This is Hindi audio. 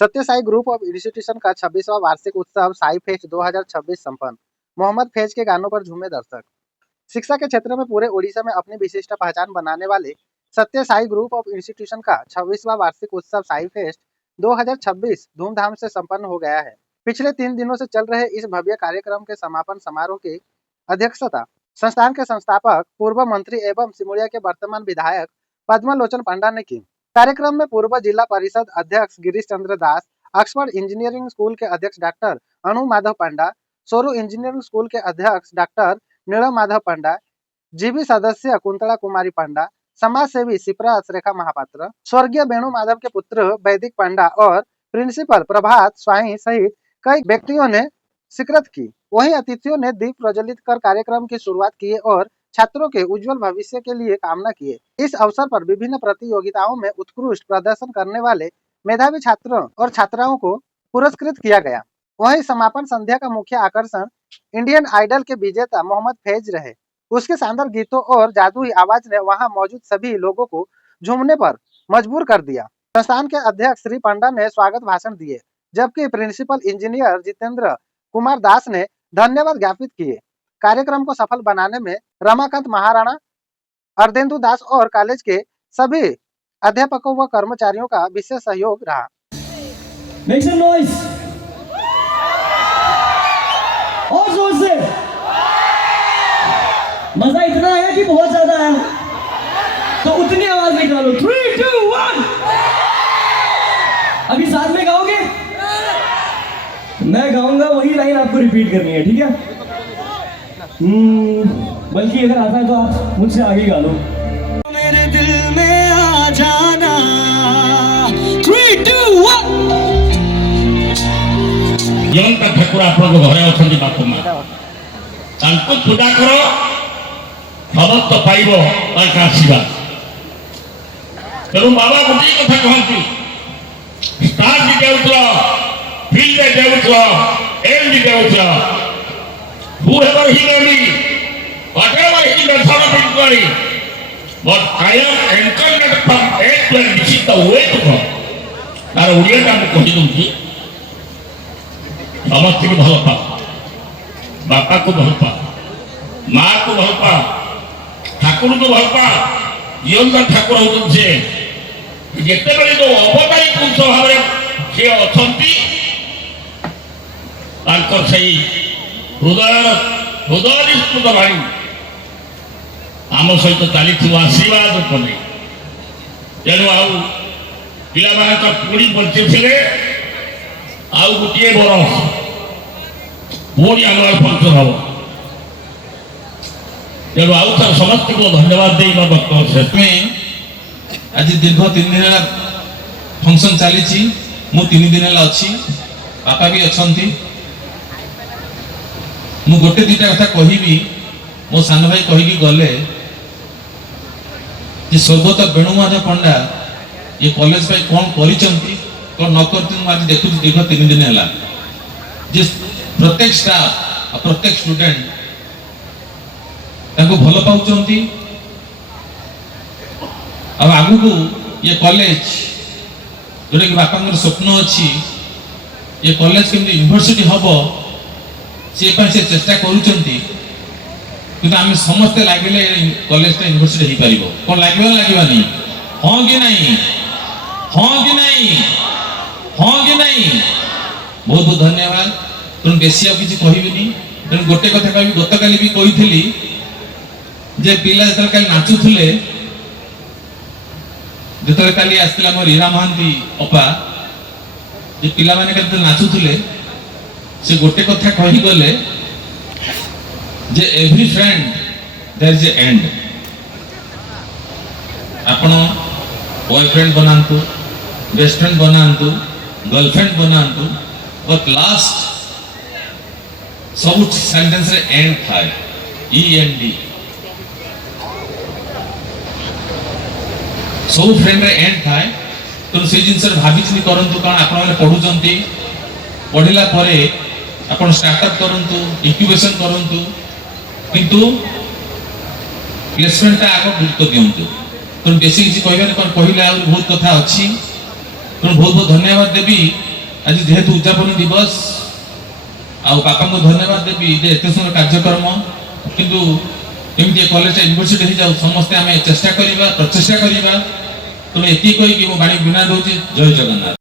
सत्य साई ग्रुप ऑफ इंस्टीट्यूशन का 26वां वार्षिक उत्सव साई फेस्ट 2026 संपन्न। मोहम्मद फैज के गानों पर झूमे दर्शक। शिक्षा के क्षेत्र में पूरे ओडिशा में अपनी विशिष्ट पहचान बनाने वाले सत्य साई ग्रुप ऑफ इंस्टीट्यूशन का 26वां वार्षिक उत्सव साई फेस्ट 2026 धूमधाम से संपन्न हो गया है। पिछले 3 दिनों से चल रहे इस भव्य कार्यक्रम के समापन समारोह की अध्यक्षता संस्थान के संस्थापक पूर्व मंत्री एवं सिमुड़िया के वर्तमान विधायक पद्मलोचन पंडा ने की। कार्यक्रम में पूर्व जिला परिषद अध्यक्ष गिरीश चंद्र दास, ऑक्सफोर्ड इंजीनियरिंग स्कूल के अध्यक्ष डॉक्टर अनु माधव पंडा, सोरू इंजीनियरिंग स्कूल के अध्यक्ष डॉक्टर नीलम माधव पंडा, जीबी सदस्य कुंतला कुमारी पंडा, समाज सेवी सिप्रा रेखा महापात्र, स्वर्गीय वेणु माधव के पुत्र वैदिक पंडा और प्रिंसिपल प्रभात स्वाई सहित कई व्यक्तियों ने शिरकत की। वहीं अतिथियों ने दीप प्रज्वलित कर कार्यक्रम की शुरुआत की और छात्रों के उज्जवल भविष्य के लिए कामना किए। इस अवसर पर विभिन्न प्रतियोगिताओं में उत्कृष्ट प्रदर्शन करने वाले मेधावी छात्रों और छात्राओं को पुरस्कृत किया गया। वहीं समापन संध्या का मुख्य आकर्षण इंडियन आइडल के विजेता मोहम्मद फैज रहे। उसके शानदार गीतों और जादुई आवाज ने वहां मौजूद सभी लोगों को झूमने पर मजबूर कर दिया। संस्थान के अध्यक्ष श्री पंडा ने स्वागत भाषण दिए, जबकि प्रिंसिपल इंजीनियर जितेंद्र कुमार दास ने धन्यवाद ज्ञापित किए। कार्यक्रम को सफल बनाने में रमाकांत महाराणा, अर्धेंदु दास और कॉलेज के सभी अध्यापकों व कर्मचारियों का विशेष सहयोग रहा। Make some noise. और जोर से। मजा इतना आया कि बहुत ज्यादा आया, तो उतनी आवाज निकालो। 3, 2, 1। अभी साथ में गाओगे? मैं गाऊंगा वही लाइन आपको रिपीट करनी है, ठीक है? बल्कि अगर आता है तो आप मुझसे आगे गा लो। मेरे दिल में आ जाना। 3, 2, 1। जयंत ठाकुर आप घरे अच्छा बापू माँ पूजा कर समस्त पाइब आशीर्वाद। तेणु बाबा गोटे कथा कहती, स्टार भी देउल फील्ड देउल एम भी देउल whoever he may be, whatever he may sort of but I am incarnate from A to N. This is the way to go. तार उड़िया का मैं कही दूँगी, समस्त को बहुत पा, बापा को बहुत पा, माँ को बहुत पा, ठाकुर को बहुत पा, जीवन का ठाकुर होते हैं। जितने बड़े तो अवतारी पुरुष भावरे से अछंती, तांकर सही हृदय निष्पृत भाई आम सहित चली आशीर्वाद उपने। तेणु पिला पुणी बंची थे आउ गोटे बरस पुणी आनुआल फंक्शन हम। तेणु आउ तार समस्त को धन्यवाद दे वक्तव्य शेष में आज दीर्घ 3 दिन फंक्शन चली। मु 3 दिन अच्छी, बापा भी अच्छा। मु गोटे 2टा कथा कहबी। मो सान भाई कहीकि गले कि स्वर्गत वेणुमाधव पंडा ये कॉलेज पे कौन करिसंती कौन न करती आज देखु दीर्घ 3 दिन है। जिस प्रत्येक स्टाफ प्रत्येक स्टूडेंट ताको भल पाउचंती। अब आगु को ये कॉलेज जोटा कि बापा स्वप्न अच्छी, ये कॉलेज केमती यूनिवर्सिटी हम से चेष्टा करुचंती। किंतु आम समस्ते लगे कॉलेज यूनिवर्सिटी हो पार कौन लगे लगवानी हाँ कि नहीं, हाँ कि नहीं, हाँ कि नहीं। बहुत बहुत धन्यवाद। तेणु बेसी आ कि कहबी। तेणु गोटे कथा कह गतकाली भी कही जे पिला जो नाचुले जो काली आसला मोर रीना महांती अपा जे पिला माने नाचुले से गोटे कथा कही गले जे every friend there is a end. आपण बॉयफ्रेंड बनांतु, बेस्ट फ्रेंड बनांतु, गर्लफ्रेंड बनांतु, बट लास्ट सब सेंटेंस रे एंड थाए END। सब फ्रेंड रे एंड थाए। तो से जिनस भाभी चिंती करंतु, कारण आपण माने पढुचंती, पढ़िला परे आपण स्टार्टअप करंतु, इंक्यूबेशन करंतु, किंतु प्लेसमेंट आग गुरुत्व दिंतु। तो बेसी किसी कहबे कहले बहुत कथा अच्छी। तो बहुत बहुत धन्यवाद देवी। आज जेहेतु उद्यापन दिवस आ बापा को धन्यवाद देवी जे एत सुंदर कार्यक्रम किंतु एमती कॉलेज यूनिवर्सिटी हो जाऊ समस्ते आम चेष्टा करवा प्रचेषा करवा तेणु एति कहीकि मो बाणी विना दूसरी जय जगन्नाथ।